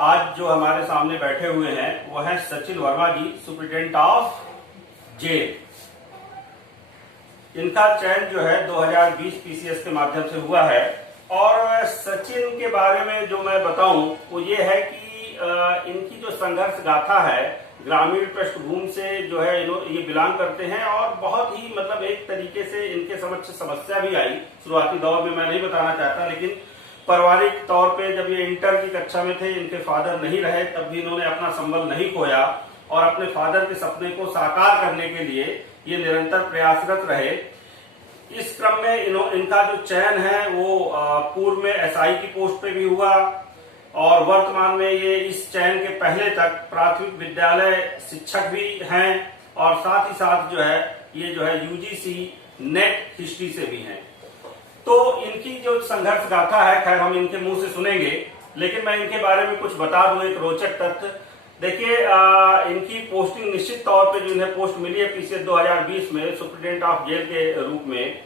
आज जो हमारे सामने बैठे हुए हैं वो हैं सचिन वर्मा जी, सुप्रिटेंडेंट ऑफ जेल। इनका चयन जो है 2020 पीसीएस के माध्यम से हुआ है। और सचिन के बारे में जो मैं बताऊं वो ये है कि इनकी जो संघर्ष गाथा है, ग्रामीण पृष्ठभूमि से जो है ये बिलोंग करते हैं और बहुत ही मतलब एक तरीके से इनके समक्ष समस्या भी आई शुरुआती दौर में, मैं नहीं बताना चाहता, लेकिन पारिवारिक तौर पे जब ये इंटर की कक्षा में थे, इनके फादर नहीं रहे, तब भी इन्होंने अपना संबल नहीं खोया और अपने फादर के सपने को साकार करने के लिए ये निरंतर प्रयासरत रहे। इस क्रम में इनका जो चयन है वो पूर्व में एसआई की पोस्ट पे भी हुआ और वर्तमान में ये इस चयन के पहले तक प्राथमिक विद्यालय शिक्षक भी हैं और साथ ही साथ जो है ये जो है यूजीसी नेट हिस्ट्री से भी हैं। तो इनकी जो संघर्ष गाथा है, खैर हम इनके मुंह से सुनेंगे, लेकिन मैं इनके बारे में कुछ बता दूं एक रोचक तथ्य। देखिए, इनकी पोस्टिंग निश्चित तौर पे जो इन्हें पोस्ट मिली है पीसीएस 2020 में सुप्रिटेंडेंट ऑफ जेल के रूप में,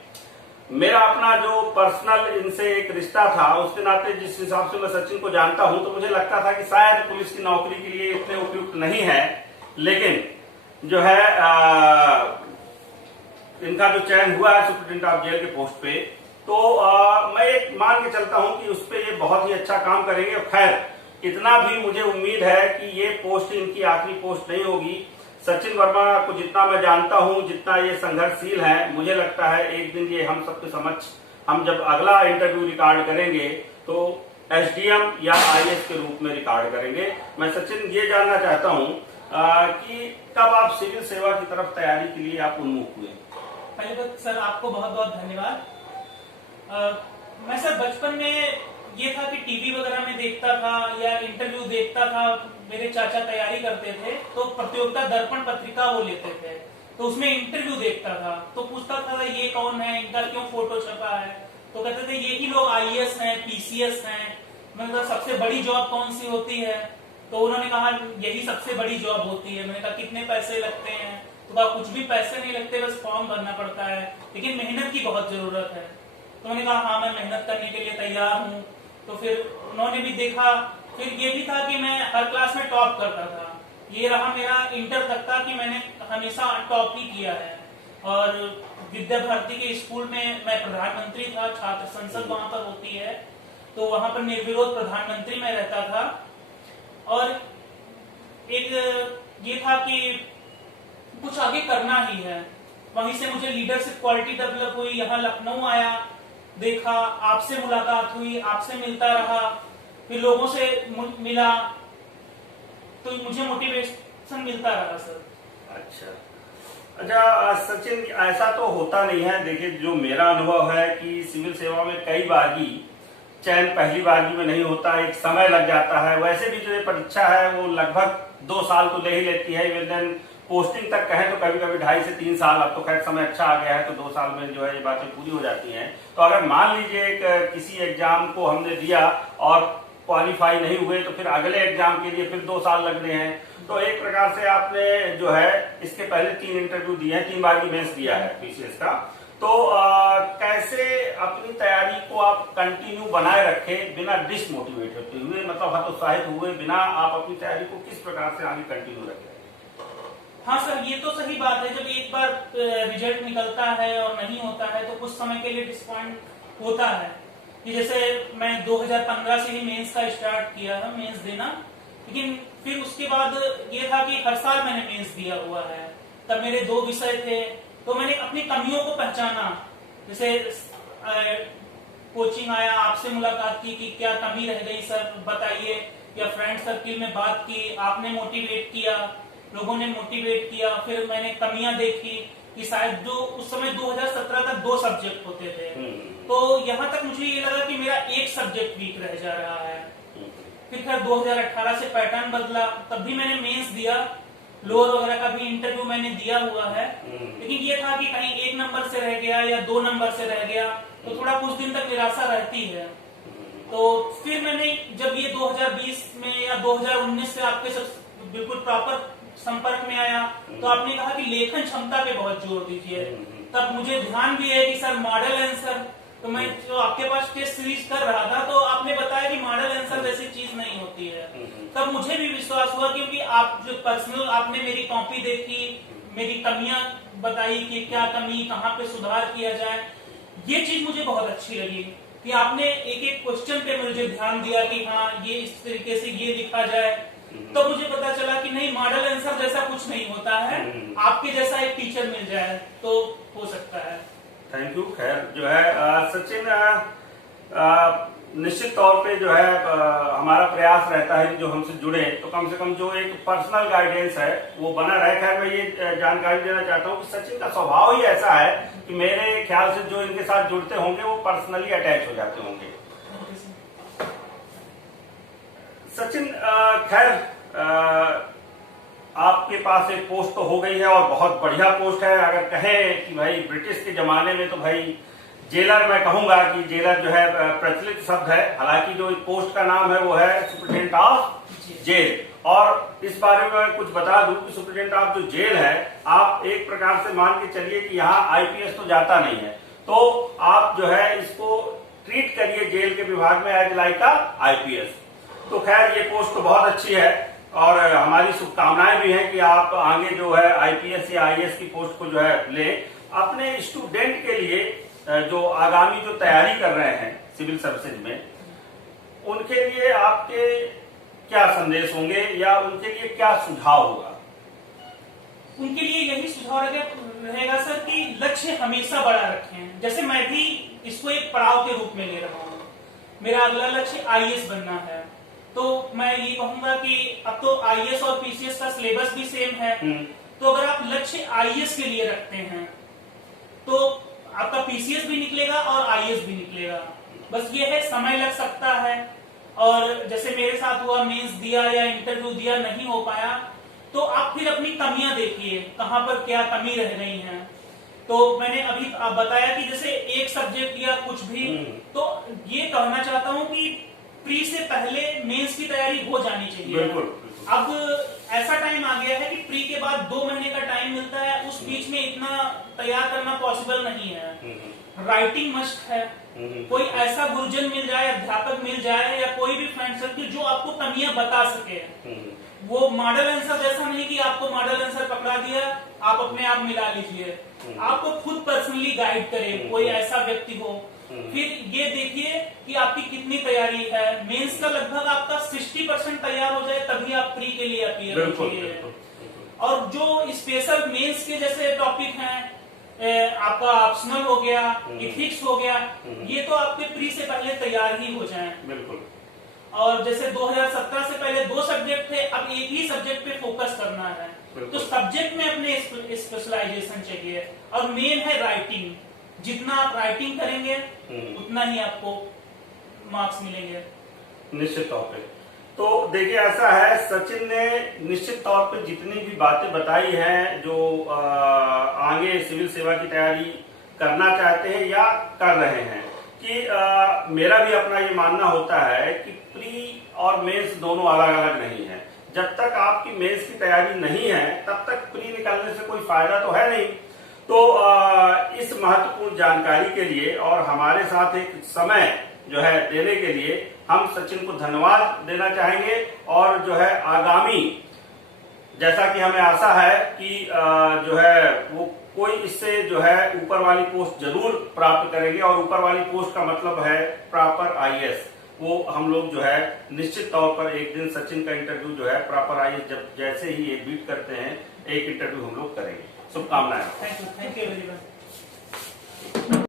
मेरा अपना जो पर्सनल इनसे एक रिश्ता था उसके नाते जिस हिसाब से मैं सचिन को जानता हूं, तो मुझे लगता था कि शायद पुलिस की नौकरी के लिए इतने उपयुक्त नहीं है। लेकिन जो है इनका जो चयन हुआ है सुप्रिटेंडेंट ऑफ जेल के पोस्ट पे, तो मैं एक मान के चलता हूं कि उस पर ये बहुत ही अच्छा काम करेंगे। खैर, इतना भी मुझे उम्मीद है कि ये पोस्ट इनकी आखिरी पोस्ट नहीं होगी। सचिन वर्मा को जितना मैं जानता हूं, जितना ये संघर्षशील है, मुझे लगता है एक दिन ये हम सबके समक्ष, हम जब अगला इंटरव्यू रिकॉर्ड करेंगे तो एसडीएम या आईएएस के रूप में रिकॉर्ड करेंगे। मैं सचिन ये जानना चाहता हूं कि कब आप सिविल सेवा की तरफ तैयारी के लिए आप उन्मुख हुए? पहले तो सर आपको बहुत बहुत धन्यवाद। मैं सर बचपन में ये था कि टीवी वगैरह में देखता था या इंटरव्यू देखता था, मेरे चाचा तैयारी करते थे तो प्रतियोगिता दर्पण पत्रिका वो लेते थे, तो उसमें इंटरव्यू देखता था तो पूछता था ये कौन है, इनका क्यों फोटो छपा है, तो कहते थे यही लोग आईएएस हैं, पीसीएस हैं। मैंने कहा सबसे बड़ी जॉब कौन सी होती है, तो उन्होंने कहा यही सबसे बड़ी जॉब होती है। मैंने कहा कितने पैसे लगते हैं, तो कहा कुछ भी पैसे नहीं लगते, बस फॉर्म भरना पड़ता है, लेकिन मेहनत की बहुत जरूरत है। तो मैंने कहा हाँ मैं मेहनत करने के लिए तैयार हूँ। तो फिर उन्होंने भी देखा। फिर ये भी था कि मैं हर क्लास में टॉप करता था, ये रहा मेरा इंटर तक था कि मैंने हमेशा टॉप ही किया है। और विद्या भारती के स्कूल में मैं प्रधानमंत्री था, छात्र संसद वहां पर होती है, तो वहां पर निर्विरोध प्रधानमंत्री में रहता था। और एक ये था कि कुछ आगे करना ही है। वहीं से मुझे लीडरशिप क्वालिटी डेवलप हुई, यहाँ लखनऊ आया, देखा, आपसे मुलाकात हुई, आपसे मिलता रहा, फिर लोगों से मिला, तो मुझे मोटिवेशन मिलता रहा सर। अच्छा सचिन, ऐसा तो होता नहीं है। देखिए, जो मेरा अनुभव है कि सिविल सेवा में कई बागी चयन पहली बागी में नहीं होता, एक समय लग जाता है। वैसे भी जो ये परीक्षा है वो लगभग 2 साल तो ले ही लेती है। इवन पोस्टिंग तक कहें तो कभी कभी 2.5 से 3 साल, अब तो खैर समय अच्छा आ गया है तो 2 साल में जो है ये बातें पूरी हो जाती हैं। तो अगर मान लीजिए किसी एग्जाम को हमने दिया और क्वालिफाई नहीं हुए तो फिर अगले एग्जाम के लिए फिर 2 साल लग रहे हैं। तो एक प्रकार से आपने जो है इसके पहले 3 इंटरव्यू दिए हैं, 3 बार की मेंस दिया है पीसीएस का। तो कैसे अपनी तैयारी को आप कंटिन्यू बनाए रखें बिना डिसमोटिवेट होते हुए, मतलब हतोत्साहित हुए बिना, आप अपनी तैयारी को किस प्रकार से आगे कंटिन्यू रखें? हाँ सर, ये तो सही बात है। जब एक बार रिजल्ट निकलता है और नहीं होता है तो कुछ समय के लिए डिसपॉइंट होता है। कि जैसे मैं 2015 से ही मेंस का स्टार्ट किया था, मेंस देना, लेकिन फिर उसके बाद ये था कि हर साल मैंने मेंस दिया हुआ है। तब मेरे 2 विषय थे, तो मैंने अपनी कमियों को पहचाना। जैसे कोचिंग आया, आपसे मुलाकात की कि क्या कमी रह गई सर बताइए, या फ्रेंड सर्किल में बात की, आपने मोटिवेट किया, लोगों ने मोटिवेट किया। फिर मैंने कमियां देखी कि शायद जो उस समय 2017 तक 2 सब्जेक्ट होते थे, तो यहाँ तक मुझे ये लगा कि मेरा एक सब्जेक्ट वीक रह जा रहा है। फिर 2018 से पैटर्न बदला, तब भी मैंने मेंस दिया, लोअर वगैरह का भी इंटरव्यू मैंने दिया हुआ है, लेकिन ये था कि कहीं 1 नंबर से रह गया या 2 नंबर से रह गया, तो थोड़ा कुछ दिन तक निराशा रहती है। तो फिर मैंने जब ये 2020 में या 2019 से आपके बिल्कुल प्रॉपर संपर्क में आया, तो आपने कहा कि लेखन क्षमता पे बहुत जोर दीजिए। तब मुझे ध्यान भी है कि सर मॉडल आंसर तो मैं जो आपके पास टेस्ट सीरीज कर रहा था तो आपने बताया कि मॉडल आंसर जैसी चीज नहीं होती है। तब मुझे भी विश्वास हुआ, क्योंकि आप जो पर्सनल आपने मेरी कॉपी देखी, मेरी कमियां बताई कि क्या कमी, कहाँ पे सुधार किया जाए। ये चीज मुझे बहुत अच्छी लगी कि आपने एक एक क्वेश्चन पे मुझे ध्यान दिया कि हाँ ये इस तरीके से ये लिखा जाए। तो मुझे पता चला कि नहीं, मॉडल आंसर जैसा कुछ नहीं होता है, आपके जैसा एक टीचर मिल जाए तो हो सकता है। Thank you. खैर जो है सचिन, निश्चित तौर पे जो है हमारा प्रयास रहता है कि जो हमसे जुड़े तो कम से कम जो एक पर्सनल गाइडेंस है वो बना रहे। खैर मैं ये जानकारी देना चाहता हूँ कि सचिन का स्वभाव ही ऐसा है कि मेरे ख्याल से जो इनके साथ जुड़ते होंगे वो पर्सनली अटैच हो जाते होंगे। सचिन, खैर आपके पास एक पोस्ट तो हो गई है और बहुत बढ़िया पोस्ट है। अगर कहें कि भाई ब्रिटिश के जमाने में तो भाई जेलर, मैं कहूंगा कि जेलर जो है प्रचलित शब्द है। हालांकि जो पोस्ट का नाम है वो है सुप्रिटेंडेंट ऑफ जेल। और इस बारे में कुछ बता दूं कि सुप्रिटेंडेंट ऑफ जो जेल है, आप एक प्रकार से मान के चलिए कि यहाँ आईपीएस तो जाता नहीं है, तो आप जो है इसको ट्रीट करिए जेल के विभाग में एज लाइक आ आईपीएस। तो खैर ये पोस्ट तो बहुत अच्छी है और हमारी शुभकामनाएं भी हैं कि आप आगे जो है आईपीएस या आईएएस की पोस्ट को जो है ले। अपने स्टूडेंट के लिए जो आगामी जो तैयारी कर रहे हैं सिविल सर्विसेज में, उनके लिए आपके क्या संदेश होंगे या उनके लिए क्या सुझाव होगा? उनके लिए यही सुझाव रहेगा सर कि लक्ष्य हमेशा बड़ा रखें। जैसे मैं भी इसको एक पड़ाव के रूप में ले रहा हूँ, मेरा अगला लक्ष्य आईएएस बनना है। तो मैं ये कहूंगा कि अब तो आईएएस और पीसीएस का सिलेबस भी सेम है, तो अगर आप लक्ष्य आईएएस के लिए रखते हैं तो आपका पीसीएस भी निकलेगा और आईएएस भी निकलेगा। बस ये है, समय लग सकता है। और जैसे मेरे साथ हुआ, मेंस दिया या इंटरव्यू दिया, नहीं हो पाया, तो आप फिर अपनी कमियां देखिए, कहां पर क्या कमी रह गई है। तो मैंने अभी बताया कि जैसे एक सब्जेक्ट या कुछ भी, तो ये कहना चाहता हूं कि प्री से पहले मेंस की तैयारी हो जानी चाहिए। बिल्कुल। अब ऐसा टाइम आ गया है कि प्री के बाद 2 महीने का टाइम मिलता है, उस बीच में इतना तैयार करना पॉसिबल नहीं है। राइटिंग मस्ट है। कोई ऐसा गुरुजन मिल जाए, अध्यापक मिल जाए या कोई भी फ्रेंड सर्किल जो आपको कमियां बता सके। वो मॉडल आंसर जैसा नहीं कि आपको मॉडल आंसर पकड़ा दिया, आप अपने आप मिला लीजिए। आपको खुद पर्सनली गाइड करे कोई ऐसा व्यक्ति हो। फिर ये देखिए कि आपकी कितनी तैयारी है। मेंस का लगभग आपका 60% तैयार हो जाए तभी आप प्री के लिए अपीयर कीजिए। और जो स्पेशल मेंस के जैसे टॉपिक हैं, आपका ऑप्शनल हो गया, इथिक्स हो गया, ये तो आपके प्री से पहले तैयार ही हो जाएं। बिल्कुल। और जैसे 2017 से पहले 2 सब्जेक्ट थे, अब एक ही सब्जेक्ट पे फोकस करना है। तो सब्जेक्ट में अपने स्पेशलाइजेशन चाहिए। और मेन है राइटिंग। जितना आप राइटिंग करेंगे उतना ही आपको मार्क्स मिलेंगे निश्चित तौर पे। तो देखिए ऐसा है, सचिन ने निश्चित तौर पे जितनी भी बातें बताई हैं, जो आगे सिविल सेवा की तैयारी करना चाहते हैं या कर रहे हैं, कि मेरा भी अपना ये मानना होता है कि प्री और मेंस दोनों अलग अलग नहीं है। जब तक आपकी मेंस की तैयारी नहीं है तब तक प्री निकालने से कोई फायदा तो है नहीं। तो इस महत्वपूर्ण जानकारी के लिए और हमारे साथ एक समय जो है देने के लिए हम सचिन को धन्यवाद देना चाहेंगे। और जो है आगामी, जैसा कि हमें आशा है कि जो है वो कोई इससे जो है ऊपर वाली पोस्ट जरूर प्राप्त करेंगे। और ऊपर वाली पोस्ट का मतलब है प्रॉपर आईएएस। वो हम लोग जो है निश्चित तौर पर एक दिन सचिन का इंटरव्यू जो है प्रॉपर आईएएस जब जैसे ही ये बीट करते हैं, एक इंटरव्यू हम लोग करेंगे। शुभकामनाएं। Thank you very much.